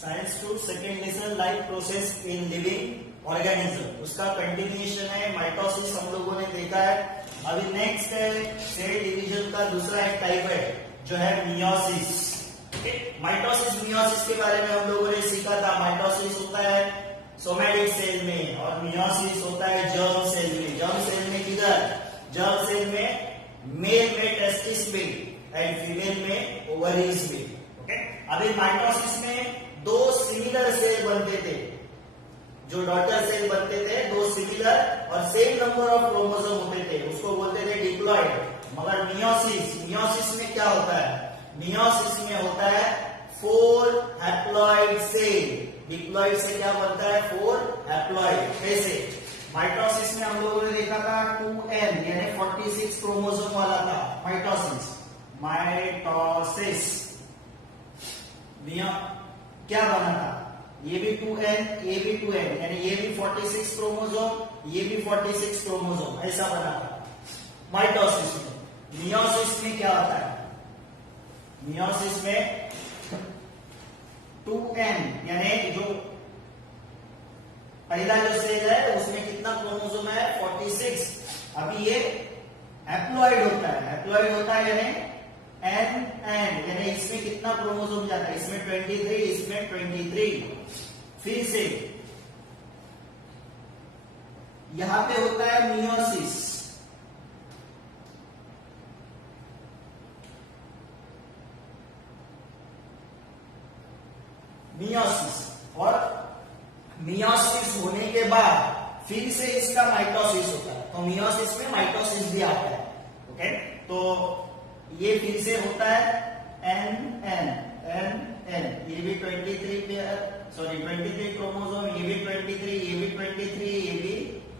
Science two second lesson life process in living organism, उसका continuation है। Mitosis हम लोगों ने देखा है। अभी नेक्स्ट है सेल डिवीजन का दूसरा एक टाइप है जो है मियोसिस। माइटोसिस मियोसिस के बारे में हम लोगों ने सीखा था। माइटोसिस होता है सोमैटिक सेल में और मियोसिस होता है जर्म सेल में। जर्म सेल में किधर? जर्म सेल में मेल में टेस्टिस में एंड फीमेल में ओवरीज में। ओके, अभी माइटोसिस में दो सिमिलर सेल बनते थे, जो डॉटर सेल बनते थे, दो सिमिलर और सेम नंबर ऑफ क्रोमोसोम होते थे, उसको बोलते थे डिप्लॉइड। मगर मियोसिस में क्या होता है? मियोसिस में होता है 4 हैप्लॉइड सेल। डिप्लॉइड से क्या बनता है? 4 हैप्लॉइड। कैसे? माइटोसिस में हम लोगों ने देखा था 2n यानी 46 क्रोमोसोम वाला था माइटोसिस। क्या बना था? ये भी 2n, ये भी 2n, यानी ये भी 46 क्रोमोसोम, ये भी 46 क्रोमोसोम, ऐसा बना था माइटोसिस में। मियोसिस में क्या होता है? मियोसिस में 2n यानी जो पहला जो सेल है उसमें कितना क्रोमोसोम है? 46। अभी ये हैप्लॉइड होता है। हैप्लॉइड होता है यानी n यानी इसमें कितना क्रोमोसोम जाता है? इसमें 23, इसमें 23। फिर से यहां पे होता है मियोसिस। और मियोसिस होने के बाद फिर से इसका माइटोसिस होता है। तो मियोसिस में माइटोसिस भी आता है। ओके, तो ये फिर से होता है n। ये भी 23 क्रोमोसोम, ये भी 23, ये भी 23, ये भी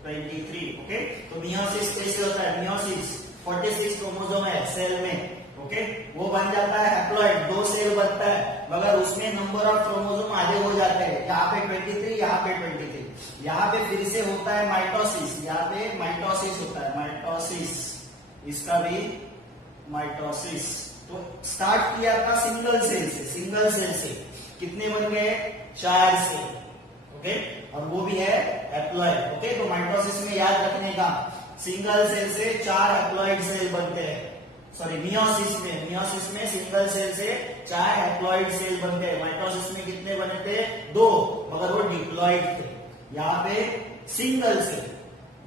23। ओके, तो मियोसिस कैसे होता है? मियोसिस 46 क्रोमोसोम है सेल में। ओके, वो बन जाता है हैप्लॉइड, 2 सेल बनता है, मगर उसमें नंबर ऑफ क्रोमोसोम आधे हो जाते हैं। यहाँ पे 23, यहाँ पे 23। यहाँ पे फिर से होता है माइटोसिस। यहाँ पे माइटोसिस होता है, माइटोसिस, इसका भी माइटोसिस। तो स्टार्ट किया था सिंगल सेल से कितने बन गए? 4 सेल। ओके, और वो भी है हैप्लॉइड। ओके, तो माइटोसिस में याद रखने का, सिंगल सेल से 4 हैप्लॉइड सेल बनते हैं। सॉरी, मियोसिस में सिंगल सेल से 4 हैप्लॉइड सेल बनते हैं। माइटोसिस में कितने बने थे? 2, मगर वो डिप्लॉइड थे। यहाँ पे single cell,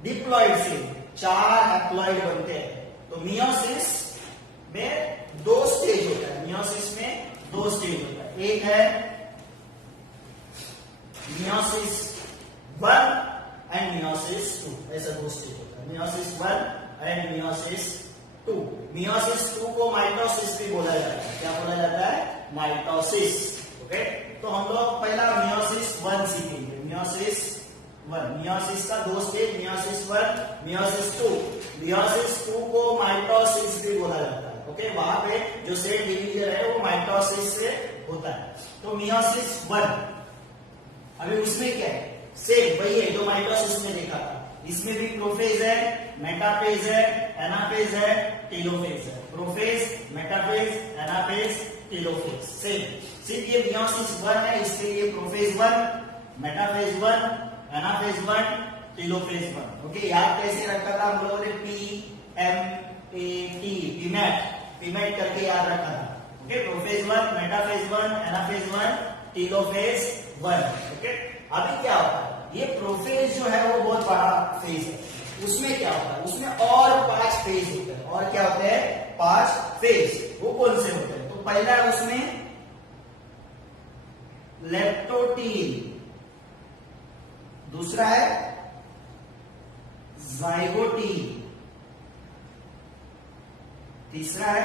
diploid cell, 4 haploid बनते हैं। तो मियोसिस में 2 स्टेज होता है। मियोसिस में 2 स्टेज होता है। एक है मियोसिस 1 एंड मियोसिस 2, ऐसा 2 स्टेज होता है। Meiosis 1 and meiosis 2। मियोसिस 2 को माइटोसिस भी बोला जाता है। क्या बोला जाता है? माइटोसिस। ओके, तो हम लोग पहला मियोसिस 1 सीखेंगे। मियोसिस 1, मियोसिस का 2 स्टेज, मियोसिस 1, मियोसिस 2। मियोसिस 2 को माइटोसिस भी बोला जाता है। ओके, वहां पे जो सेल डिवीजन है वो माइटोसिस से होता है। तो मियोसिस 1, अभी उसमें क्या है? सेम वही है जो माइटोसिस में देखा था। इसमें भी प्रोफेज है, मेटाफेज है, एनाफेज है, टेलोफेज है। Prophase, metaphase, anaphase, telophase, same. सिर्फ ये मियोसिस 1 है, इसलिए ये prophase 1, metaphase 1, anaphase 1, telophase 1। Okay, याद कैसे रखा था हम लोगों ने? पीमेट करके याद रखा था। Okay, prophase 1, metaphase 1, anaphase 1, telophase 1। Okay, अभी क्या होता है? ये प्रोफेज जो है वो बहुत बड़ा फेज है। उसमें क्या होता है? उसमें और 5 फेज होते हैं। और क्या होते हैं? 5 फेज। वो कौन से होते हैं? तो पहला है उसमें लेप्टोटील, दूसरा है जाइगोटील, तीसरा है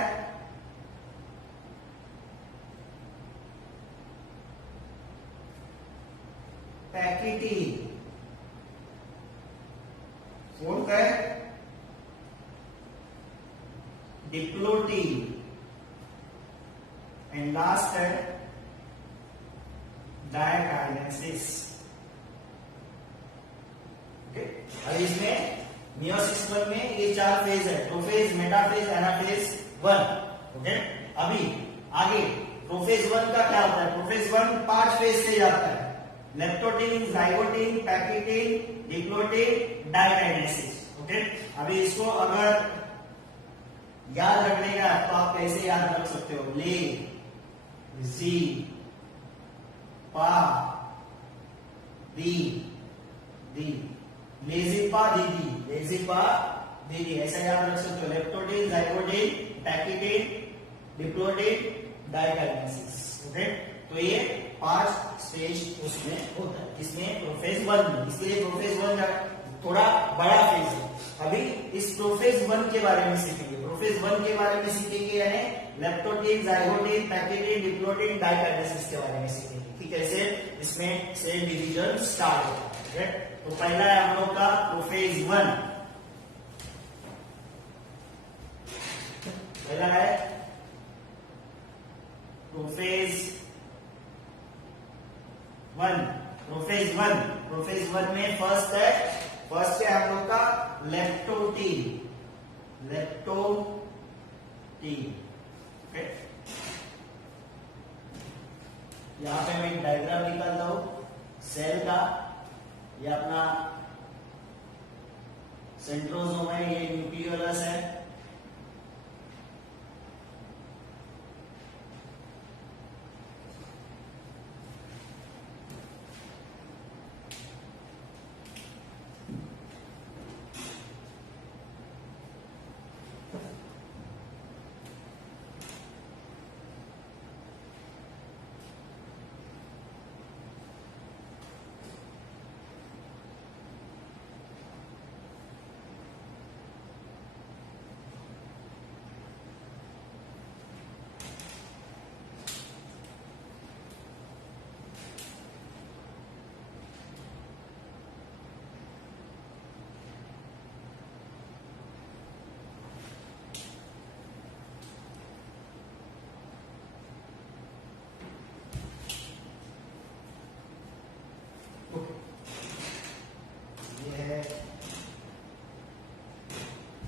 पैकिटील, फोर्थ है डिप्लोटील एंड लास्ट है डायकाइनेसिस। ओके, अब इसमें मियोसिस 1 में ये 4 फेज है, प्रोफेज, मेटाफेज, एनाफेज 1। ओके, अभी आगे प्रोफेज 1 का क्या होता है? प्रोफेज 1 5 फेज से जाता है, leptotene, zygotene, pachytene, diplotene, diakinesis. Okay, अभी इसको अगर याद रखने का तो आप कैसे याद रख सकते हो? ले, जी, पा, दी, दी, लेजिपा दीदी, लेजिपा दीदी, ऐसा याद रख सकते हो। Leptotene, zygotene, pachytene, diplotene, diakinesis. Okay, तो ये 5 स्टेज उसमें होता है, इसमें प्रोफेज 1 में। इसलिए प्रोफेज 1 थोड़ा बड़ा फेज है। अभी इस प्रोफेज 1 के बारे में सीखेंगे। प्रोफेज 1 के बारे में सीखेंगे यानी leptotene, zygotene, pachytene, diplotene, diakinesis के बारे में सीखेंगे कि कैसे इसमें सेल डिवीजन स्टार्ट होता है। तो पहला है हम लोग का प्रोफेज 1। पहला है प्रोफेज 1। प्रोफेज 1 में फर्स्ट है हम लोग का लेप्टोटीन। ओके, यहां पे मैं एक डायग्राम निकालता हूं सेल का। ये अपना सेंट्रोसोम है, ये न्यूक्लियोलस है।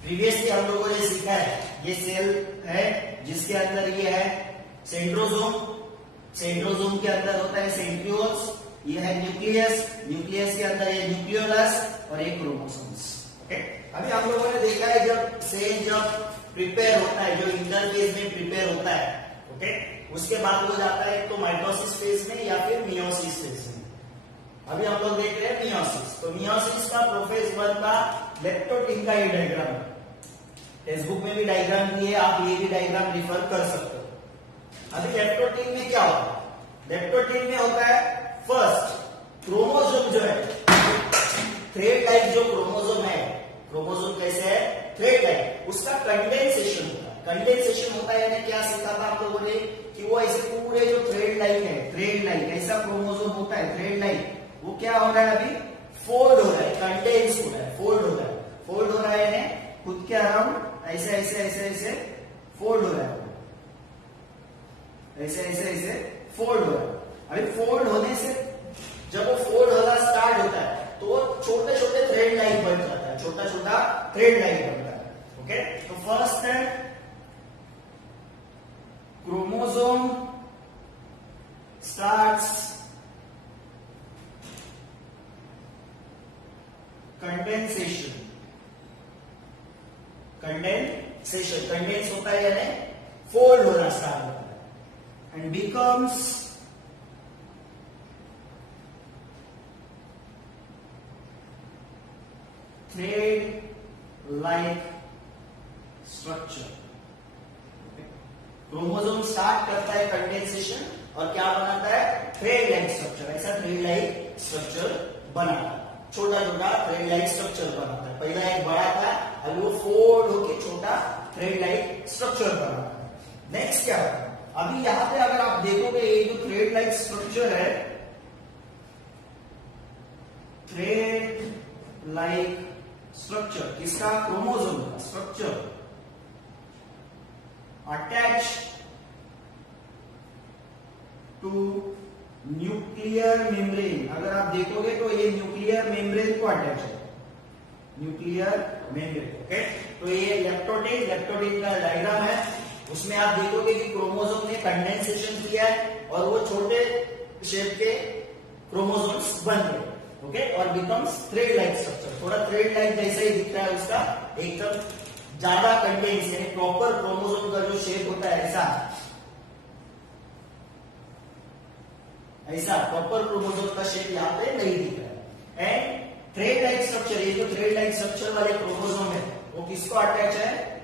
प्रीवियसली हम लोगों ने सीखा है ये सेल है जिसके अंदर ये है सेंट्रोसोम। सेंट्रोसोम के अंदर होता है सेंट्रियोल्स, ये है न्यूक्लियस, न्यूक्लियस के अंदर ये न्यूक्लियोलस और ये क्रोमोसोम्स। ओके, अभी हम लोगों ने देखा है जब सेल प्रिपेयर होता है, जो इंटरफेज में प्रिपेयर होता है, ओके, उसके बाद हो जाता है तो माइटोसिस फेज में या फिर मियोसिस फेज में। अभी हम लोग देख रहे हैं मियोसिस। तो मियोसिस का प्रोफेज 1 का लेप्टोटीन का ये डायग्राम है। टेक्स्ट बुक में भी डायग्राम दिए, आप ये भी डायग्राम रिफर कर सकते हो। अभी लेप्टोटीन में क्या होता है? लेप्टोटीन में होता है फर्स्ट क्रोमोसोम जो है, थ्रेड लाइक जो क्रोमोसोम है, क्रोमोसोम कैसे है? थ्रेड लाइक, उसका कंडेंसेशन होता है। कंडेंसेशन होता है यानी क्या सीखा था आप लोगों ने कि वो ऐसे पूरे जो थ्रेड लाइक है, थ्रेड लाइक ऐसा क्रोमोसोम होता है, थ्रेड लाइक, वो क्या हो रहा है? अभी फोल्ड हो रहा है, कंडेंस हो रहा है, फोल्ड हो रहा है। फोल्ड हो रहा है यानी खुद के अराउंड ऐसे ऐसे ऐसे ऐसे फोल्ड हो रहा है, ऐसे ऐसे ऐसे फोल्ड हो रहा है। अभी फोल्ड होने से जब वो फोल्ड होना स्टार्ट होता है तो वो छोटे छोटे थ्रेड लाइन बन जाता है, छोटा छोटा थ्रेड लाइन बनता है। ओके, तो फर्स्ट है chromosome starts condensation. Condensation, condense होता है यानी फोल्ड होना स्टार्ट होता है and becomes thread like structure. Chromosome start करता है कंडेंसेशन और क्या बनाता है? Thread like structure. ऐसा थ्रेड लाइक स्ट्रक्चर बनाता है, छोटा छोटा थ्रेड लाइक स्ट्रक्चर बनाता है। पहला एक बड़ा था, अभी वो फोल्ड होके छोटा थ्रेड लाइक स्ट्रक्चर बनाता है। नेक्स्ट क्या होता है? अभी यहां पे अगर आप देखोगे ये जो थ्रेड लाइक स्ट्रक्चर है, थ्रेड लाइक स्ट्रक्चर किसका? क्रोमोसोम का structure attach to nuclear membrane. अगर आप देखोगे तो ये न्यूक्लियर मेम्ब्रेन को अटैच है, न्यूक्लियर मेम्ब्रेन। ओके, तो ये लेप्टोटीन, लेप्टोटीन का डायग्राम है। उसमें आप देखोगे कि क्रोमोसोम ने कंडेंसेशन किया है और वो छोटे शेप के क्रोमोसोम्स बन गए, ओके, और बिकम्स थ्रेड लाइक स्ट्रक्चर, थोड़ा थ्रेड लाइक जैसा ही दिख रहा है उसका, एकदम ज्यादा कंडेंस यानी प्रॉपर क्रोमोसोम का जो शेप होता है ऐसा प्रॉपर क्रोमोसोम का शेप यहाँ पे नहीं दिख रहा है। एंड थ्रेड लाइक स्ट्रक्चर, ये जो थ्रेड लाइक स्ट्रक्चर वाले क्रोमोसोम है वो किसको अटैच है?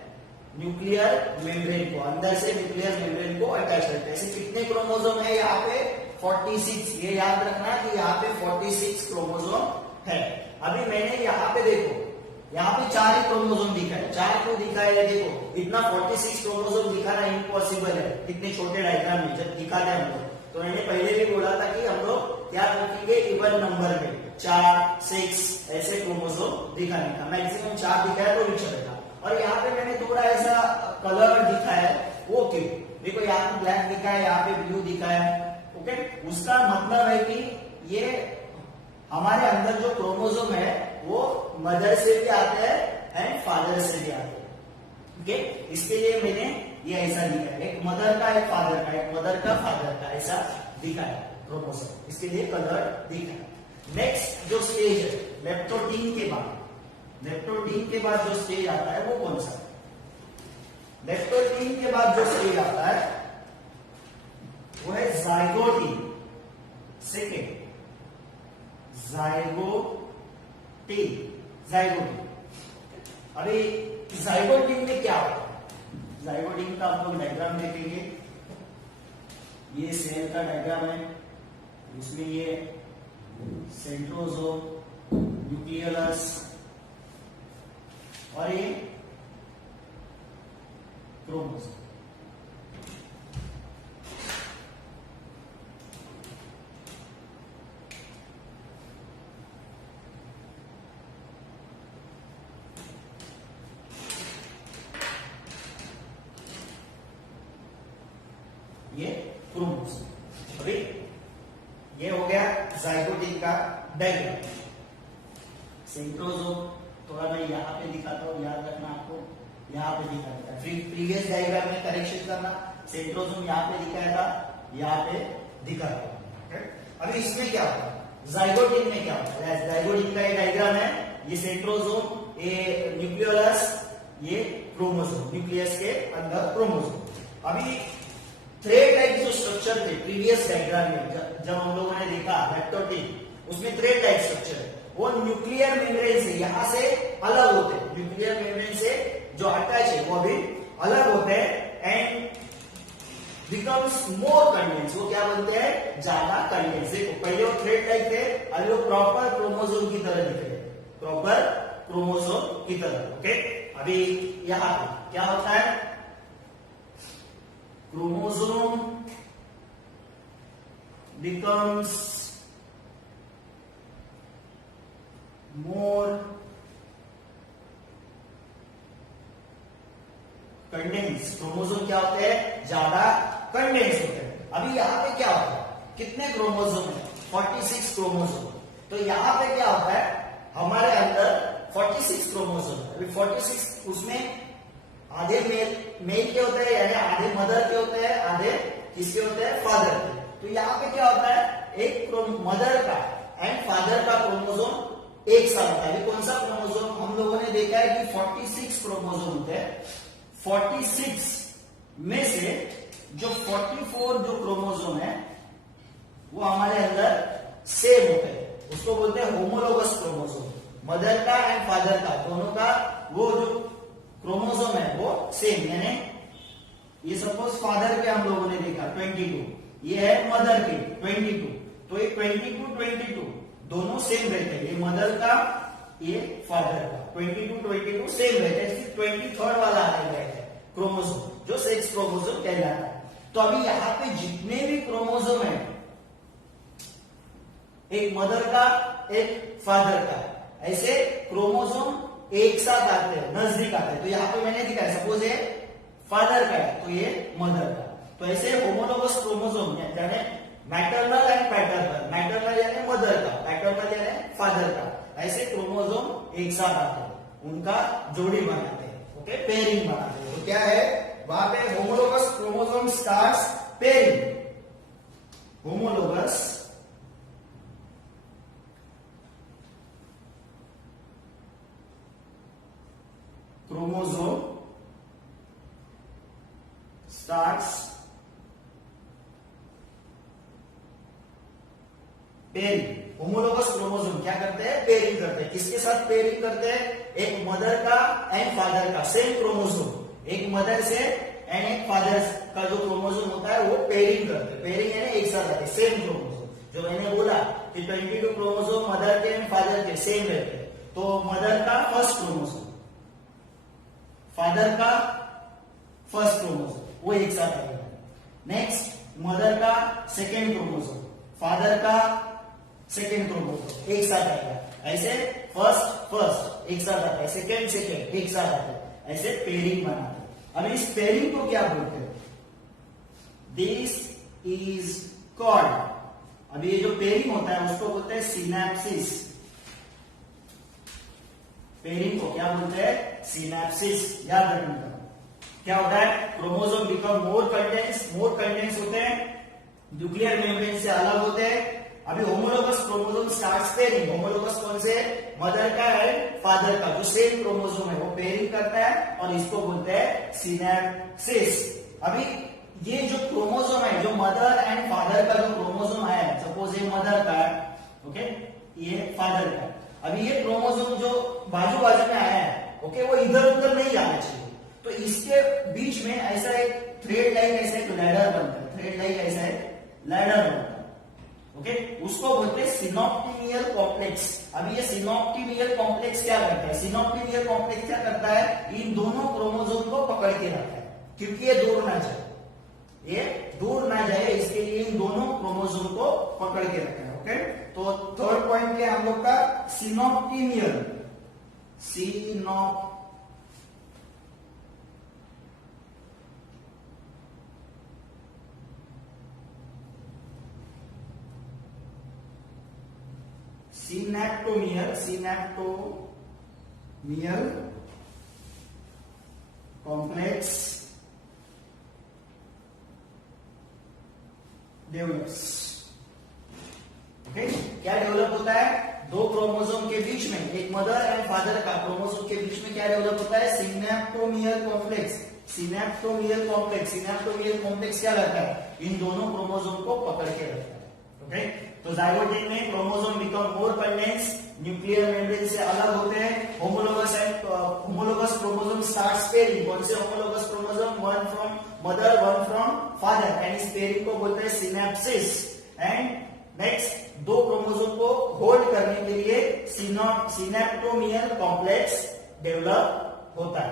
न्यूक्लियर मेम्ब्रेन को, अंदर से न्यूक्लियर मेम्ब्रेन को अटैच करते हैं। ऐसे कितने क्रोमोसोम है यहाँ पे? 46। ये याद रखना कि यहाँ पे 46 क्रोमोसोम है। अभी मैंने यहाँ पे देखो, यहाँ पे 4 ही क्रोमोसोम दिखा है। 4 क्यों दिखा है? देखो, इतना 46 क्रोमोसोम दिखाना इम्पॉसिबल है इतने छोटे डायग्राम में जब दिखाते हैं हम लोग। तो मैंने पहले भी बोला था कि हम लोग क्या रखेंगे? इवन नंबर में 4, 6 ऐसे क्रोमोसोम दिखाने का, मैक्सिमम 4 दिखाया तो भी चलेगा। और यहाँ पे मैंने थोड़ा ऐसा कलर दिखाया है, वो क्यों? देखो यहाँ पे ब्लैक दिखा है, यहाँ पे ब्लू दिखा है, ओके। उसका मतलब है कि ये हमारे अंदर जो क्रोमोसोम है वो मदर से भी आते हैं एंड फादर से भी आते हैं, ओके। इसके लिए मैंने ये ऐसा दिखा है, एक मदर का, एक फादर का, एक मदर का, फादर का, ऐसा दिखा है क्रोमोसोम, इसके लिए कलर दिखा है। नेक्स्ट जो स्टेज है लेप्टोटीन के बाद, लेप्टोटीन के बाद जो स्टेज आता है वो कौन सा? लेप्टोटीन के बाद जो स्टेज आता है वो है जाइगोटीन। Second zygotene, zygotene. अभी जाइगोटीन में क्या होता है? जाइगोटीन का आप लोग डायग्राम देखेंगे, ये सेल का डायग्राम है, उसमें ये सेंट्रोसोम, न्यूक्लियस और ये क्रोमोसोम। ये क्रोमोसोम। अभी ये हो गया जाइगोटीन का डायग्राम। सेंट्रोसोम थोड़ा मैं यहाँ पे दिखाता हूँ, याद रखना आपको, यहाँ पे दिखाता है। प्रीवियस डायग्राम में करेक्शन करना, सेंट्रोसोम यहाँ पे दिखाया था, यहाँ पे दिखाता हूँ। अभी इसमें क्या होता है? जाइगोटीन में क्या होता है? जाइगोटीन का ये डायग्राम है, ये सेंट्रोसोम, ये न्यूक्लियस, ये क्रोमोसोम, न्यूक्लियस के अंदर क्रोमोसोम। अभी थ्रेड लाइक जो स्ट्रक्चर थे प्रीवियस डायग्राम में जब हम लोगों ने देखा लेप्टोटीन, उसमें थ्रेड लाइक स्ट्रक्चर है, वो न्यूक्लियर मेम्ब्रेन से यहां से अलग होते हैं, न्यूक्लियर मेम्ब्रेन से जो अटैच है वो भी अलग होते हैं एंड बिकम्स मोर कंडेंस। वो क्या बनते हैं? ज्यादा कंडेंस। देखो पहले वो थ्रेड लाइक थे, अभी वो प्रॉपर क्रोमोसोम की तरह दिख रहे हैं, प्रॉपर क्रोमोसोम की तरह, ओके। अभी यहां पे क्या होता है? Chromosome becomes more condense. Chromosome क्या होते हैं? ज्यादा कंडेंस होते हैं। अभी यहाँ पे क्या होता है? कितने क्रोमोसोम है? 46 क्रोमोसोम। तो यहाँ पे क्या होता है? हमारे अंदर 46 क्रोमोसोम है। अभी 46, उसमें आधे मेल के होते हैं, यानी आधे मदर के होते हैं, आधे किसके होते हैं? फादर के। तो यहाँ पे क्या होता है? एक मदर का एंड फादर का क्रोमोसोम एक साथ होता है। कौन सा क्रोमोसोम? हम लोगों ने देखा है कि 46 क्रोमोसोम होते हैं। 46 में से जो 44 जो क्रोमोसोम है वो हमारे अंदर सेम होते हैं, उसको बोलते हैं होमोलोगस क्रोमोसोम। मदर का एंड फादर का दोनों का वो जो क्रोमोसोम है वो सेम, यानी ये सपोज फादर के हम लोगों ने देखा 22, ये है मदर के 22, तो ये 22 दोनों सेम रहते हैं। ये मदर का, ये फादर का 22 सेम रहते हैं। 23rd वाला आएगा क्रोमोसोम जो सेक्स क्रोमोसोम कहलाता है। तो अभी यहाँ पे जितने भी क्रोमोसोम है, एक मदर का, एक फादर का, ऐसे क्रोमोसोम एक साथ आते हैं, नजदीक आते हैं। तो यहाँ पे मैंने दिखाया, सपोज ये फादर का है तो ये मदर का। तो ऐसे होमोलोगस क्रोमोसोम यानी मैटरनल एंड पैटर्नल, मैटरनल यानी मदर का, पैटर्नल यानी फादर का, ऐसे क्रोमोसोम एक साथ आते हैं, उनका जोड़ी बनाते हैं, ओके, पेयरिंग बनाते हैं। तो क्या है? वहां पे homologous chromosome starts pairing, homologous chromosome starts pairing. Homologous chromosome क्या करते हैं? पेयरिंग करते हैं। किसके साथ पेयरिंग करते हैं? एक मदर का एंड फादर का सेम क्रोमोसोम, एक मदर से एंड एक फादर का जो क्रोमोसोम होता है वो पेयरिंग करते हैं। पेयरिंग यानी एक साथ आते सेम क्रोमोसोम। जो मैंने बोला कि 22 क्रोमोसोम मदर के एंड फादर के सेम रहते हैं, तो मदर का फर्स्ट क्रोमोसोम, फादर का फर्स्ट क्रोमोसोम वो एक साथ आएगा। नेक्स्ट मदर का सेकेंड क्रोमोसोम, फादर का सेकेंड क्रोमोसोम एक साथ आएगा। ऐसे फर्स्ट फर्स्ट एक साथ आता है, सेकेंड सेकेंड एक साथ आता है, ऐसे पेयरिंग बनाते हैं। अब इस पेयरिंग को क्या बोलते हैं? दिस इज कॉल्ड, अब ये जो पेयरिंग होता है उसको बोलते हैं सिनैप्सिस। पेयरिंग को क्या बोलते हैं? सिनैप्सिस। याद रखना क्या होता है? क्रोमोसोम बिकम मोर कंटेंट्स होते हैं, न्यूक्लियर मेम्ब्रेन से अलग होते हैं। अभी homologous chromosome starts pairing. Homologous कौन से? मदर का एंड फादर का जो सेम क्रोमोसोम है वो पेयरिंग करता है और इसको बोलते हैं सिनैप्सिस। अभी ये जो क्रोमोसोम है, जो मदर एंड फादर का जो क्रोमोसोम है, सपोज ये मदर का है, ओके, ये फादर का। अभी ये क्रोमोसोम जो बाजू बाजू में आया है, ओके, वो इधर उधर नहीं जाना चाहिए, तो इसके बीच में ऐसा एक थ्रेड लाइन, ऐसा एक लैडर बनता है। थ्रेड लाइन ऐसा एक लैडर बनता है, ओके, उसको बोलते हैं सिनॉप्टिमियल कॉम्प्लेक्स। अभी ये सिनॉप्टिमियल कॉम्प्लेक्स क्या करता है? सिनॉप्टिमियल कॉम्प्लेक्स क्या करता है? इन दोनों क्रोमोसोम को पकड़ के रखता है, क्योंकि ये दूर ना जाए, ये दूर ना जाए, इसके लिए इन दोनों क्रोमोसोम को पकड़ के रखा है। ओके, तो थर्ड पॉइंट क्या हम लोग का? सिनॉप्टिमियल, सिनैप्टोमियल कॉम्प्लेक्स डेवलप्स। ओके, क्या डेवलप होता है? दो क्रोमोसोम के बीच में, एक मदर एंड फादर का क्रोमोसोम के बीच में क्या डेवलप होता है? सिनैप्टोमियल कॉम्प्लेक्स। सिनैप्टोमियल कॉम्प्लेक्स क्या करता है? इन दोनों क्रोमोसोम को पकड़ के रखता है। ओके, तो जाइगोट में chromosome become more contents, nuclear membrane से अलग होते हैं। Homologous chromosome starts pairing. कौन से homologous chromosome? One from mother, one from father, and इस पेयरिंग को बोलते हैं सिनैप्सिस। एंड नेक्स्ट, दो क्रोमोसोम को होल्ड करने के लिए सिनैप्टोमियल कॉम्प्लेक्स डेवलप होता है।